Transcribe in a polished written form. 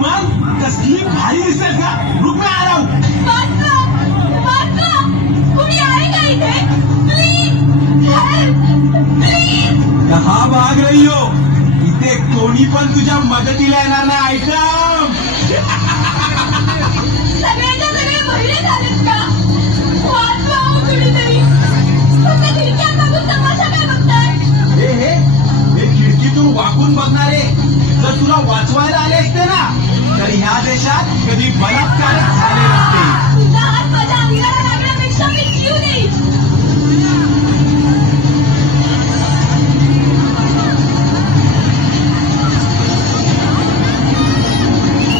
मग कसली भारी दिसतेस का? रुक मैं आ रहा हूं. कुणी आहे का इथे? Please help, please. कहा भाग रही हो? इथे कोणी पण तुझ्या मदतीला येणार नाही. आयटम सगळ्यांच्या सगळे बहिरे झालेत का? वाचवा हो कुणीतरी. फक्त खिडक्यात बघून तमाशा काय बघताय? हे खिडकीतून वाकून बघणारे जर तुला वाचवायला आले असते ना तर ह्या देशात कधी बलात्कारच झाले नसते. तुझा हात माझ्या अंगाला लागण्यापेक्षा मी जीव देईन.